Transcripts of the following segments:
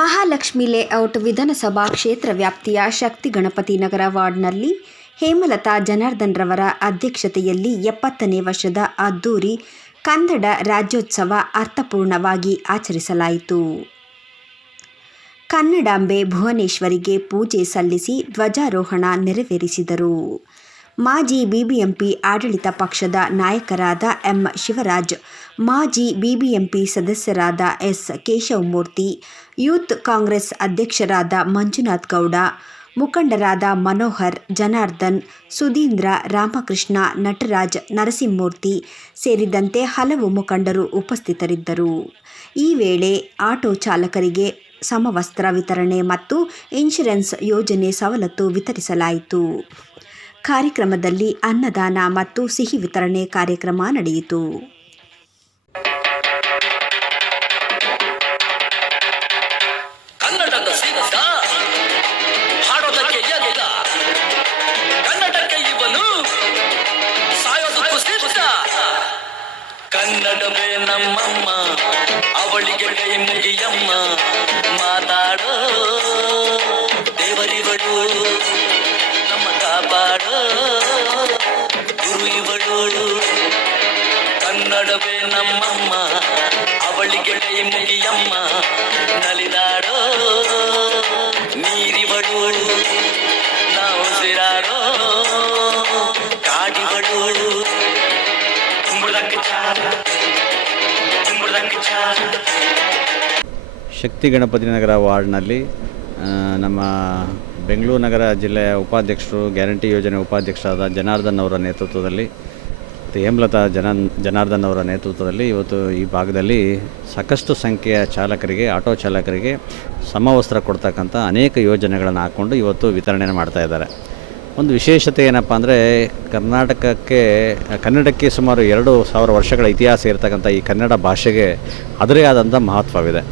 Mahalakshmi layout ವಿಧಾನಸಭಾ ಕ್ಷೇತ್ರ ವ್ಯಾಪ್ತಿಯ ಶಕ್ತಿ ಗಣಪತಿ ನಗರ ವಾರ್ಡ್ನಲ್ಲಿ ಹೇಮಲತಾ ಜನಾರ್ದನ್ರವರ ಅಧ್ಯಕ್ಷತೆಯಲ್ಲಿ ಎಪ್ಪತ್ತನೇ ವರ್ಷದ ಅದ್ದೂರಿ ಕನ್ನಡ ರಾಜ್ಯೋತ್ಸವ ಅರ್ಥಪೂರ್ಣವಾಗಿ ಆಚರಿಸಲಾಯಿತು. ಕನ್ನಡಾಂಬೆ ಭುವನೇಶ್ವರಿಗೆ ಪೂಜೆ ಸಲ್ಲಿಸಿ ಧ್ವಜಾರೋಹಣ ನೆರವೇರಿಸಿದರು. ಮಾಜಿ ಬಿಬಿಎಂಪಿ ಆಡಳಿತ ಪಕ್ಷದ ನಾಯಕರಾದ ಎಂ ಶಿವರಾಜ್, ಮಾಜಿ ಬಿಬಿಎಂಪಿ ಸದಸ್ಯರಾದ ಎಸ್ ಕೇಶವಮೂರ್ತಿ ಯೂತ್ ಕಾಂಗ್ರೆಸ್ ಅಧ್ಯಕ್ಷರಾದ ಮಂಜುನಾಥ್ ಗೌಡ, ಮುಖಂಡರಾದ ಮನೋಹರ್, ಜನಾರ್ದನ್, ಸುಧೀಂದ್ರ, ರಾಮಕೃಷ್ಣ, ನಟರಾಜ್, ನರಸಿಂಹಮೂರ್ತಿ ಸೇರಿದಂತೆ ಹಲವು ಮುಖಂಡರು ಉಪಸ್ಥಿತರಿದ್ದರು. ಈ ವೇಳೆ ಆಟೋ ಚಾಲಕರಿಗೆ ಸಮವಸ್ತ್ರ ವಿತರಣೆ ಮತ್ತು ಇನ್ಶೂರೆನ್ಸ್ ಯೋಜನೆ ಸವಲತ್ತು ವಿತರಿಸಲಾಯಿತು. ಕಾರ್ಯಕ್ರಮದಲ್ಲಿ ಅನ್ನದಾನ ಮತ್ತು ಸಿಹಿ ವಿತರಣೆ ಕಾರ್ಯಕ್ರಮ ನಡೆಯಿತು. ಕನ್ನಡವೇ ನಮ್ಮಮ್ಮ, ಅವಳಿಗೆ ಕೈ ಮುಗಿಯಮ್ಮ, ನಲಿದಾಡೋ ನೀರಿವಳು, ನಾವು ಸಿರಾಡೋ ಕಾಡಿವಳು. ಶಕ್ತಿ ಗಣಪತಿ ನಗರ ವಾರ್ಡ್ನಲ್ಲಿ ನಮ್ಮ ಬೆಂಗಳೂರು ನಗರ ಜಿಲ್ಲೆಯ ಉಪಾಧ್ಯಕ್ಷರು, ಗ್ಯಾರಂಟಿ ಯೋಜನೆ ಉಪಾಧ್ಯಕ್ಷರಾದ ಜನಾರ್ದನ್ ಅವರ ನೇತೃತ್ವದಲ್ಲಿ ಹೇಮಲತಾ ಜನ ಜನಾರ್ದನ್ ಅವರ ನೇತೃತ್ವದಲ್ಲಿ ಇವತ್ತು ಈ ಭಾಗದಲ್ಲಿ ಸಾಕಷ್ಟು ಸಂಖ್ಯೆಯ ಚಾಲಕರಿಗೆ, ಆಟೋ ಚಾಲಕರಿಗೆ ಸಮವಸ್ತ್ರ ಕೊಡ್ತಕ್ಕಂಥ ಅನೇಕ ಯೋಜನೆಗಳನ್ನು ಹಾಕ್ಕೊಂಡು ಇವತ್ತು ವಿತರಣೆ ಮಾಡ್ತಾ ಇದ್ದಾರೆ. ಒಂದು ವಿಶೇಷತೆ ಏನಪ್ಪ ಅಂದರೆ ಕರ್ನಾಟಕಕ್ಕೆ, ಕನ್ನಡಕ್ಕೆ ಸುಮಾರು ಎರಡು ಸಾವಿರ ವರ್ಷಗಳ ಇತಿಹಾಸ ಇರತಕ್ಕಂಥ ಈ ಕನ್ನಡ ಭಾಷೆಗೆ ಅದರೇ ಆದಂಥ ಮಹತ್ವವಿದೆ.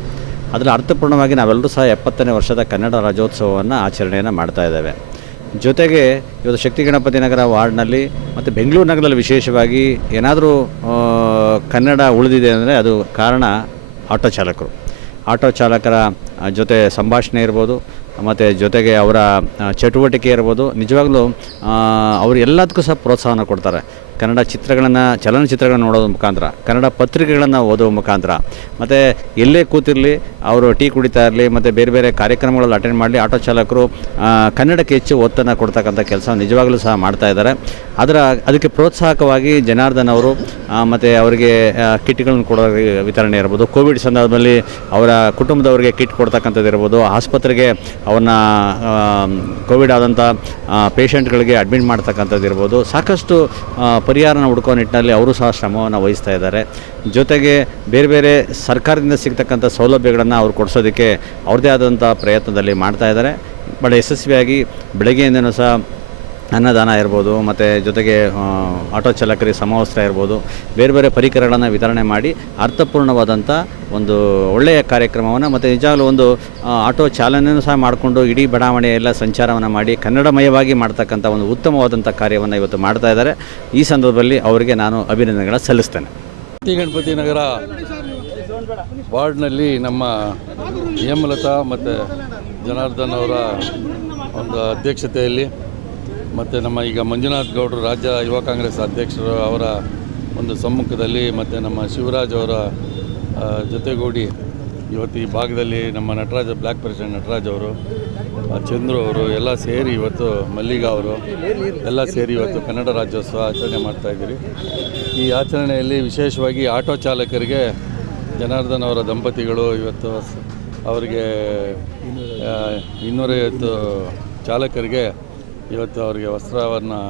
ಅದರ ಅರ್ಥಪೂರ್ಣವಾಗಿ ನಾವೆಲ್ಲರೂ ಸಹ ಎಪ್ಪತ್ತನೇ ವರ್ಷದ ಕನ್ನಡ ರಾಜ್ಯೋತ್ಸವವನ್ನು ಆಚರಣೆಯನ್ನು ಮಾಡ್ತಾ ಇದ್ದೇವೆ. ಜೊತೆಗೆ ಇವತ್ತು ಶಕ್ತಿ ಗಣಪತಿ ನಗರ ವಾರ್ಡ್ನಲ್ಲಿ ಮತ್ತು ಬೆಂಗಳೂರು ನಗರದಲ್ಲಿ ವಿಶೇಷವಾಗಿ ಏನಾದರೂ ಕನ್ನಡ ಉಳಿದಿದೆ ಅಂದರೆ ಅದು ಕಾರಣ ಆಟೋ ಚಾಲಕರು. ಆಟೋ ಚಾಲಕರ ಜೊತೆ ಸಂಭಾಷಣೆ ಇರ್ಬೋದು, ಮತ್ತು ಜೊತೆಗೆ ಅವರ ಚಟುವಟಿಕೆ ಇರ್ಬೋದು. ನಿಜವಾಗ್ಲೂ ಅವರು ಎಲ್ಲದಕ್ಕೂ ಸಹ ಪ್ರೋತ್ಸಾಹನ ಕೊಡ್ತಾರೆ. ಕನ್ನಡ ಚಿತ್ರಗಳನ್ನು, ಚಲನಚಿತ್ರಗಳನ್ನು ನೋಡೋದ್ರ ಮುಖಾಂತರ, ಕನ್ನಡ ಪತ್ರಿಕೆಗಳನ್ನು ಓದೋ ಮುಖಾಂತರ, ಮತ್ತು ಎಲ್ಲೇ ಕೂತಿರಲಿ, ಅವರು ಟೀ ಕುಡಿತಾ ಇರಲಿ, ಮತ್ತು ಬೇರೆ ಬೇರೆ ಕಾರ್ಯಕ್ರಮಗಳಲ್ಲಿ ಅಟೆಂಡ್ ಮಾಡಲಿ, ಆಟೋ ಚಾಲಕರು ಕನ್ನಡಕ್ಕೆ ಹೆಚ್ಚು ಒತ್ತನ್ನು ಕೊಡ್ತಕ್ಕಂಥ ಕೆಲಸ ನಿಜವಾಗಲೂ ಸಹ ಮಾಡ್ತಾ ಇದ್ದಾರೆ. ಅದರ, ಅದಕ್ಕೆ ಪ್ರೋತ್ಸಾಹಕವಾಗಿ ಜನಾರ್ದನ್ ಅವರು ಮತ್ತು ಅವರಿಗೆ ಕಿಟ್ಗಳನ್ನು ಕೊಡೋ ವಿತರಣೆ ಇರ್ಬೋದು. ಕೋವಿಡ್ ಸಂದರ್ಭದಲ್ಲಿ ಅವರ ಕುಟುಂಬದವರಿಗೆ ಕಿಟ್ ಕೊಡ್ತಕ್ಕಂಥದ್ದು ಇರ್ಬೋದು. ಆಸ್ಪತ್ರೆಗೆ ಅವನ್ನ ಕೋವಿಡ್ ಆದಂಥ ಪೇಷಂಟ್ಗಳಿಗೆ ಅಡ್ಮಿಟ್ ಮಾಡ್ತಕ್ಕಂಥದ್ದು ಇರ್ಬೋದು. ಸಾಕಷ್ಟು ಪರಿಹಾರನ ಹುಡ್ಕೋ ನಿಟ್ಟಿನಲ್ಲಿ ಅವರು ಸಹ ಶ್ರಮವನ್ನು ವಹಿಸ್ತಾ ಇದ್ದಾರೆ. ಜೊತೆಗೆ ಬೇರೆ ಬೇರೆ ಸರ್ಕಾರದಿಂದ ಸಿಗ್ತಕ್ಕಂಥ ಸೌಲಭ್ಯಗಳನ್ನು ಅವ್ರು ಕೊಡಿಸೋದಕ್ಕೆ ಅವ್ರದ್ದೇ ಆದಂಥ ಪ್ರಯತ್ನದಲ್ಲಿ ಮಾಡ್ತಾ ಇದ್ದಾರೆ. ಭಾಳ ಯಶಸ್ವಿಯಾಗಿ ಬೆಳಗ್ಗೆಯಿಂದನೂ ಸಹ ಅನ್ನದಾನ ಇರ್ಬೋದು, ಮತ್ತು ಜೊತೆಗೆ ಆಟೋ ಚಾಲಕರಿಗೆ ಸಮವಸ್ತ್ರ ಇರ್ಬೋದು, ಬೇರೆ ಬೇರೆ ಪರಿಕರಗಳನ್ನು ವಿತರಣೆ ಮಾಡಿ ಅರ್ಥಪೂರ್ಣವಾದಂಥ ಒಂದು ಒಳ್ಳೆಯ ಕಾರ್ಯಕ್ರಮವನ್ನು ಮತ್ತು ನಿಜವಾಗಲೂ ಒಂದು ಆಟೋ ಚಾಲನೆಯನ್ನು ಸಹ ಮಾಡಿಕೊಂಡು ಇಡೀ ಬಡಾವಣೆ ಎಲ್ಲ ಸಂಚಾರವನ್ನು ಮಾಡಿ ಕನ್ನಡಮಯವಾಗಿ ಮಾಡ್ತಕ್ಕಂಥ ಒಂದು ಉತ್ತಮವಾದಂಥ ಕಾರ್ಯವನ್ನು ಇವತ್ತು ಮಾಡ್ತಾ ಇದ್ದಾರೆ. ಈ ಸಂದರ್ಭದಲ್ಲಿ ಅವರಿಗೆ ನಾನು ಅಭಿನಂದನೆಗಳನ್ನು ಸಲ್ಲಿಸ್ತೇನೆ. ಗಣಪತಿ ನಗರ ವಾರ್ಡ್ನಲ್ಲಿ ನಮ್ಮ ಹೇಮಲತಾ ಮತ್ತು ಜನಾರ್ದನ್ ಅವರ ಒಂದು ಅಧ್ಯಕ್ಷತೆಯಲ್ಲಿ ಮತ್ತು ನಮ್ಮ ಈಗ ಮಂಜುನಾಥ್ ಗೌಡರು ರಾಜ್ಯ ಯುವ ಕಾಂಗ್ರೆಸ್ ಅಧ್ಯಕ್ಷರು ಅವರ ಒಂದು ಸಮ್ಮುಖದಲ್ಲಿ ಮತ್ತು ನಮ್ಮ ಶಿವರಾಜ್ ಅವರ ಜೊತೆಗೂಡಿ ಇವತ್ತು ಈ ಭಾಗದಲ್ಲಿ ನಮ್ಮ ನಟರಾಜ ಬ್ಲ್ಯಾಕ್ ಪ್ರೆಸಿಡೆಂಟ್ ನಟರಾಜ್ ಅವರು ಚಂದ್ರು ಅವರು ಎಲ್ಲ ಸೇರಿ ಇವತ್ತು ಮಲ್ಲಿಗ ಅವರು ಎಲ್ಲ ಸೇರಿ ಇವತ್ತು ಕನ್ನಡ ರಾಜ್ಯೋತ್ಸವ ಆಚರಣೆ ಮಾಡ್ತಾಯಿದ್ದೀರಿ ಈ ಆಚರಣೆಯಲ್ಲಿ ವಿಶೇಷವಾಗಿ ಆಟೋ ಚಾಲಕರಿಗೆ ಜನಾರ್ದನ್ ಅವರ ದಂಪತಿಗಳು ಇವತ್ತು ಅವರಿಗೆ ಇನ್ನೂರೈವತ್ತು ಚಾಲಕರಿಗೆ ಇವತ್ತು ಅವರಿಗೆ ವಸ್ತ್ರವನ್ನು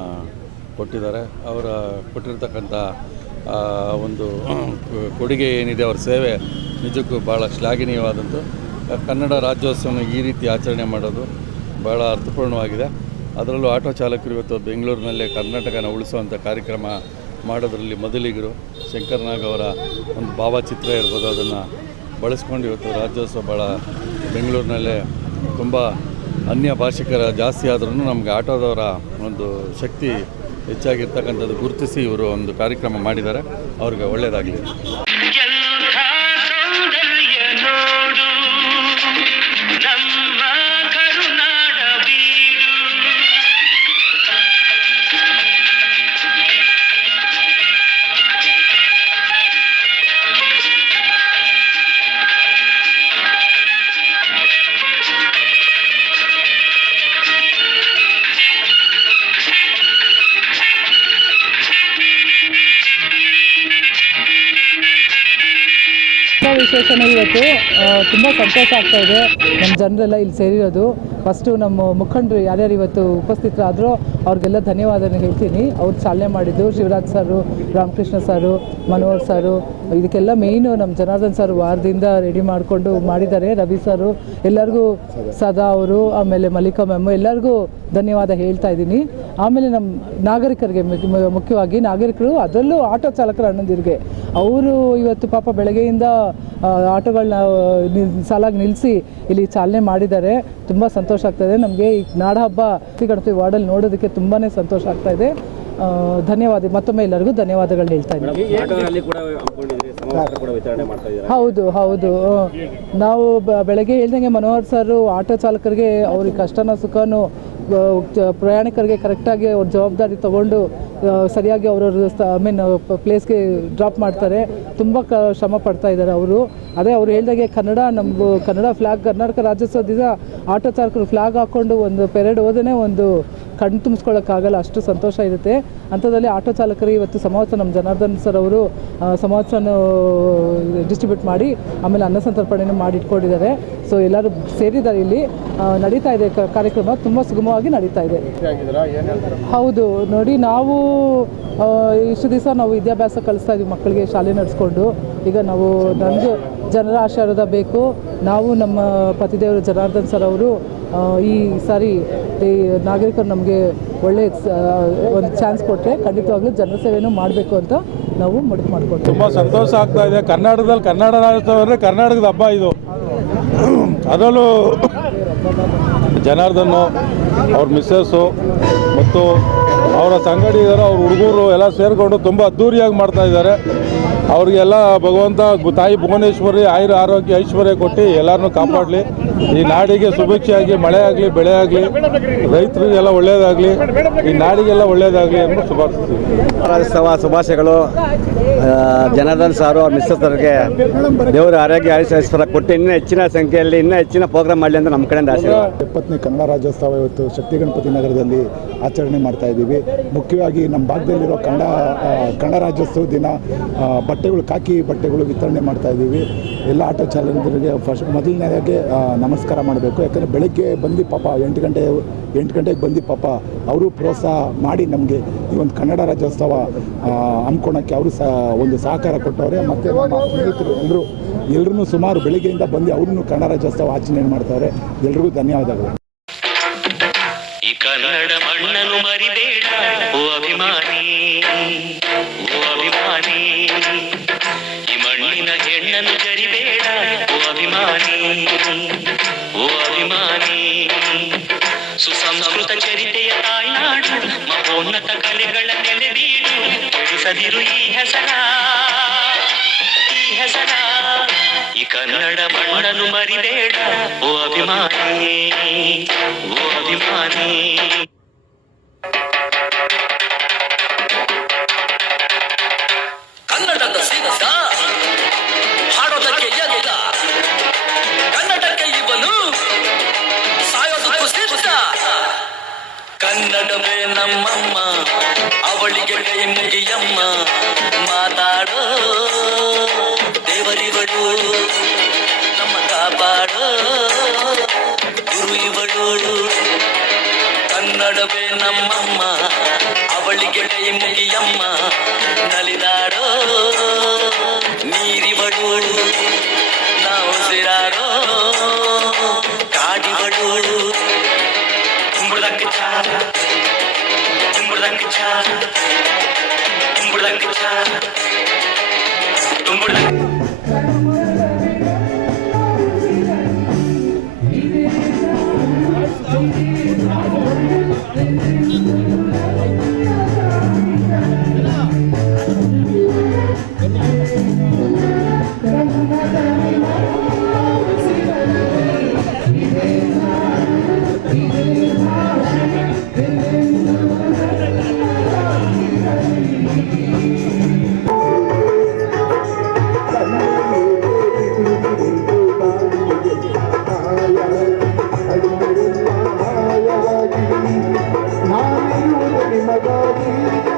ಕೊಟ್ಟಿದ್ದಾರೆ. ಅವರ ಕೊಟ್ಟಿರ್ತಕ್ಕಂಥ ಒಂದು ಕೊಡುಗೆ ಏನಿದೆ, ಅವ್ರ ಸೇವೆ ನಿಜಕ್ಕೂ ಭಾಳ ಶ್ಲಾಘನೀಯವಾದಂಥ ಕನ್ನಡ ರಾಜ್ಯೋತ್ಸವನ ಈ ರೀತಿ ಆಚರಣೆ ಮಾಡೋದು ಭಾಳ ಅರ್ಥಪೂರ್ಣವಾಗಿದೆ. ಅದರಲ್ಲೂ ಆಟೋ ಚಾಲಕರು ಇವತ್ತು ಬೆಂಗಳೂರಿನಲ್ಲೇ ಕರ್ನಾಟಕನ ಉಳಿಸುವಂಥ ಕಾರ್ಯಕ್ರಮ ಮಾಡೋದರಲ್ಲಿ ಮೊದಲಿಗರು. ಶಂಕರ್ನಾಗ್ ಅವರ ಒಂದು ಭಾವಚಿತ್ರ ಇರ್ಬೋದು, ಅದನ್ನು ಬಳಸ್ಕೊಂಡು ಇವತ್ತು ರಾಜ್ಯೋತ್ಸವ ಭಾಳ ಬೆಂಗಳೂರಿನಲ್ಲೇ ತುಂಬ ಅನ್ಯ ಭಾಷಿಕರ ಜಾಸ್ತಿ ಆದ್ರೂ ನಮಗೆ ಆಟೋದವರ ಒಂದು ಶಕ್ತಿ ಹೆಚ್ಚಾಗಿರ್ತಕ್ಕಂಥದ್ದು ಗುರುತಿಸಿ ಇವರು ಒಂದು ಕಾರ್ಯಕ್ರಮ ಮಾಡಿದ್ದಾರೆ. ಅವ್ರಿಗೆ ಒಳ್ಳೆಯದಾಗಲಿ ವಿಶೇಷನೇ ಇವತ್ತು. ತುಂಬ ಸಂತೋಷ ಆಗ್ತಾ ಇದೆ. ನಮ್ಮ ಜನರೆಲ್ಲ ಇಲ್ಲಿ ಸೇರಿರೋದು. ಫಸ್ಟು ನಮ್ಮ ಮುಖಂಡರು ಯಾರ್ಯಾರು ಇವತ್ತು ಉಪಸ್ಥಿತರಾದರೂ ಅವ್ರಿಗೆಲ್ಲ ಧನ್ಯವಾದನ ಹೇಳ್ತೀನಿ. ಅವ್ರು ಚಾಲನೆ ಮಾಡಿದ್ದು ಶಿವರಾಜ್ ಸರು, ರಾಮಕೃಷ್ಣ ಸರು, ಮನೋಹರ್ ಸರು. ಇದಕ್ಕೆಲ್ಲ ಮೇಯ್ನು ನಮ್ಮ ಜನಾರ್ದನ್ ಸರ್ ವಾರದಿಂದ ರೆಡಿ ಮಾಡಿಕೊಂಡು ಮಾಡಿದ್ದಾರೆ. ರವಿ ಸರು, ಎಲ್ಲರಿಗೂ ಸದಾ ಅವರು, ಆಮೇಲೆ ಮಲ್ಲಿಕಾ ಮ್ಯಾಮು ಎಲ್ಲರಿಗೂ ಧನ್ಯವಾದ ಹೇಳ್ತಾ ಇದ್ದೀನಿ. ಆಮೇಲೆ ನಮ್ಮ ನಾಗರಿಕರಿಗೆ ಮುಖ್ಯವಾಗಿ ನಾಗರಿಕರು ಅದರಲ್ಲೂ ಆಟೋ ಚಾಲಕರ ಅಣ್ಣಂದಿರಿಗೆ ಅವರು ಇವತ್ತು ಪಾಪ ಬೆಳಗ್ಗೆಯಿಂದ ಆಟೋಗಳನ್ನ ಸಾಲಾಗಿ ನಿಲ್ಲಿಸಿ ಇಲ್ಲಿ ಚಾಲನೆ ಮಾಡಿದ್ದಾರೆ. ತುಂಬ ಸಂತೋಷ ಆಗ್ತಾಯಿದೆ ನಮಗೆ ಈ ನಾಡಹಬ್ಬ ಗಣಪತಿ ವಾರ್ಡಲ್ಲಿ ನೋಡೋದಕ್ಕೆ ತುಂಬಾ ಸಂತೋಷ ಆಗ್ತಾ ಇದೆ. ಧನ್ಯವಾದ ಮತ್ತೊಮ್ಮೆ ಎಲ್ಲರಿಗೂ ಧನ್ಯವಾದಗಳು ಹೇಳ್ತಾ ಇದ್ದೀನಿ. ಹೌದು ಹೌದು. ನಾವು ಬೆಳಗ್ಗೆ ಹೇಳ್ದಂಗೆ ಮನೋಹರ್ ಸರ್ ಆಟೋ ಚಾಲಕರಿಗೆ ಅವ್ರಿಗೆ ಕಷ್ಟನ ಸುಖನೂ ಪ್ರಯಾಣಿಕರಿಗೆ ಕರೆಕ್ಟಾಗಿ ಅವ್ರ ಜವಾಬ್ದಾರಿ ತಗೊಂಡು ಸರಿಯಾಗಿ ಅವ್ರವ್ರ ಐ ಮೀನ್ ಪ್ಲೇಸ್ಗೆ ಡ್ರಾಪ್ ಮಾಡ್ತಾರೆ. ತುಂಬ ಕ, ಶ್ರಮ ಪಡ್ತಾ ಇದ್ದಾರೆ ಅವರು. ಅದೇ ಅವ್ರು ಹೇಳಿದಾಗೆ ಕನ್ನಡ ನಮ್ಮ ಕನ್ನಡ ಫ್ಲಾಗ್ ಕರ್ನಾಟಕ ರಾಜ್ಯೋತ್ಸವದಿಂದ ಆಟೋ ಚಾಲಕರು ಫ್ಲಾಗ್ ಹಾಕ್ಕೊಂಡು ಒಂದು ಪೆರೇಡ್ ಹೋದೇ ಒಂದು ಕಣ್ಣು ತುಂಬಿಸ್ಕೊಳ್ಳೋಕ್ಕಾಗಲ್ಲ ಅಷ್ಟು ಸಂತೋಷ ಇರುತ್ತೆ. ಅಂಥದ್ರಲ್ಲಿ ಆಟೋ ಚಾಲಕರು ಇವತ್ತು ಸಮವಸ್ತ್ರ ನಮ್ಮ ಜನಾರ್ದನ್ ಸರ್ ಅವರು ಸಮವಸ್ತ್ರನ ಡಿಸ್ಟ್ರಿಬ್ಯೂಟ್ ಮಾಡಿ ಆಮೇಲೆ ಅನ್ನ ಸಂತರ್ಪಣೆನೂ ಮಾಡಿ ಇಟ್ಕೊಂಡಿದ್ದಾರೆ ಸೊ ಎಲ್ಲರೂ ಸೇರಿದ್ದಾರೆ ಇಲ್ಲಿ. ನಡೀತಾ ಇದೆ ಕಾರ್ಯಕ್ರಮ ತುಂಬ ಸುಗಮವಾಗಿ ನಡೀತಾ ಇದೆ. ಹೌದು ನೋಡಿ ನಾವು ಇಷ್ಟು ದಿವಸ ನಾವು ವಿದ್ಯಾಭ್ಯಾಸ ಕಲಿಸ್ತಾ ಇದ್ದೀವಿ ಮಕ್ಕಳಿಗೆ ಶಾಲೆ ನಡೆಸ್ಕೊಂಡು. ಈಗ ನಾವು ನನಗೆ ಜನರ ಆಶೀರ್ವಾದ ಬೇಕು. ನಾವು ನಮ್ಮ ಪತಿದೇವರು ಜನಾರ್ದನ್ ಸರ್ ಅವರು ಈ ಸಾರಿ ಈ ನಾಗರಿಕರು ನಮಗೆ ಒಳ್ಳೆ ಒಂದು ಚಾನ್ಸ್ ಕೊಟ್ಟರೆ ಖಂಡಿತವಾಗ್ಲೂ ಜನರ ಸೇವೆನೂ ಮಾಡಬೇಕು ಅಂತ ನಾವು ಮಡಿ ಮಾಡ್ಕೊಂಡು ತುಂಬ ಸಂತೋಷ ಆಗ್ತಾ ಇದೆ. ಕರ್ನಾಟಕದಲ್ಲಿ ಕನ್ನಡ ರಾಜ್ಯೋತ್ಸವ ಕರ್ನಾಟಕದ ಹಬ್ಬ ಇದು. ಅದರಲ್ಲೂ ಜನಾರ್ದನ್ನು ಅವ್ರ ಮಿಸ್ಸಸ್ಸು ಮತ್ತು ಅವರ ಸಂಗಡಿಗರು, ಅವ್ರ ಹುಡುಗರು ಎಲ್ಲ ಸೇರಿಕೊಂಡು ತುಂಬ ಅದ್ಧೂರಿಯಾಗಿ ಮಾಡ್ತಾ ಇದ್ದಾರೆ. ಅವ್ರಿಗೆಲ್ಲ ಭಗವಂತ ಗು- ತಾಯಿ ಭುವನೇಶ್ವರಿ ಆಯುರ ಆರೋಗ್ಯ ಐಶ್ವರ್ಯ ಕೊಟ್ಟು ಎಲ್ಲರನ್ನೂ ಕಾಪಾಡಲಿ. ಈ ನಾಡಿಗೆ ಸುಭಿಕ್ಷೆಯಾಗಿ ಮಳೆ ಆಗಲಿ ಬೆಳೆ ಆಗಲಿ ರೈತರಿಗೆಲ್ಲ ಒಳ್ಳೆಯದಾಗಲಿ ಈ ನಾಡಿಗೆಲ್ಲ ಒಳ್ಳೆಯದಾಗಲಿ ಎಂದು ಶುಭಾಶಿಸ್ತೀವಿ. ರಾಜ್ಯೋತ್ಸವ ಶುಭಾಶಯಗಳು. ಜನಾರ್ದನ್ ಸಾರು ಅವ್ರ ಮಿಸ್ಸಸ್ಸರಿಗೆ ದೇವರ ಆರೋಗ್ಯ ಐಶ್ವರ್ಯ ಕೊಟ್ಟು ಇನ್ನೂ ಹೆಚ್ಚಿನ ಸಂಖ್ಯೆಯಲ್ಲಿ ಇನ್ನೂ ಹೆಚ್ಚಿನ ಪ್ರೋಗ್ರಾಮ್ ಮಾಡಲಿ ಅಂತ ನಮ್ಮ ಕಡೆಯಿಂದ ಆಸೆ ಇಪ್ಪತ್ತನೇ ಕನ್ನಡ ರಾಜ್ಯೋತ್ಸವ ಇವತ್ತು ಶಕ್ತಿ ಗಣಪತಿ ನಗರದಲ್ಲಿ ಆಚರಣೆ ಮಾಡ್ತಾ ಇದ್ದೀವಿ. ಮುಖ್ಯವಾಗಿ ನಮ್ಮ ಭಾಗದಲ್ಲಿರೋ ಕನ್ನಡ ಕನ್ನಡ ರಾಜ್ಯೋತ್ಸವ ದಿನ ಬಟ್ಟೆಗಳು ಕಾಕಿ ಬಟ್ಟೆಗಳು ವಿತರಣೆ ಮಾಡ್ತಾ ಇದ್ದೀವಿ. ಎಲ್ಲ ಆಟೋ ಚಾಲಕರಿಗೆ ಫಸ್ಟ್ ಮೊದಲನೇದಾಗಿ ನಮಸ್ಕಾರ ಮಾಡಬೇಕು. ಯಾಕಂದರೆ ಬೆಳಗ್ಗೆ ಬಂದು ಪಾಪ, ಎಂಟು ಗಂಟೆ, ಎಂಟು ಗಂಟೆಗೆ ಬಂದು ಪಾಪ ಅವರು ಪ್ರೋತ್ಸಾಹ ಮಾಡಿ ನಮಗೆ ಈ ಒಂದು ಕನ್ನಡ ರಾಜ್ಯೋತ್ಸವ ಹಮ್ಮಿಕೊಳ್ಳೋಕ್ಕೆ ಅವರು ಸಹ ಒಂದು ಸಹಕಾರ ಕೊಟ್ಟವ್ರೆ. ಮತ್ತು ನಮ್ಮ ಸ್ನೇಹಿತರು ಎಲ್ಲರೂ ಎಲ್ಲರೂ ಸುಮಾರು ಬೆಳಗ್ಗೆಯಿಂದ ಬಂದು ಅವ್ರನ್ನೂ ಕನ್ನಡ ರಾಜ್ಯೋತ್ಸವ ಆಚರಣೆ ಮಾಡ್ತಾರೆ. ಎಲ್ರಿಗೂ ಧನ್ಯವಾದಗಳು. ಕನ್ನಡ ಮಣ್ಣನ್ನು ಮರಿಬೇಡ ಅಭಿಮಾನಿ. ಹೆಣ್ಣನ್ನು ಜರಿಬೇಡ ಓ ಅಭಿಮಾನಿ ಓ ಅಭಿಮಾನಿ ಸುಸಂಸ್ಕೃತ ಚರಿತೆಯ ತಾಯ್ನಾಡು ಮಹೋನ್ನತ ಕಲೆಗಳ ನೆಲೆಬೀಡು ಕೆಡಿಸದಿರು ಈ ಹೆಸರ ಈ ಹೆಸರ ಈ ಕನ್ನಡ ಮಣ್ಣನ್ನು ಮರಿಬೇಡ ಓ ಅಭಿಮಾನಿ ಓ ಅಭಿಮಾನಿ Thank you. my body.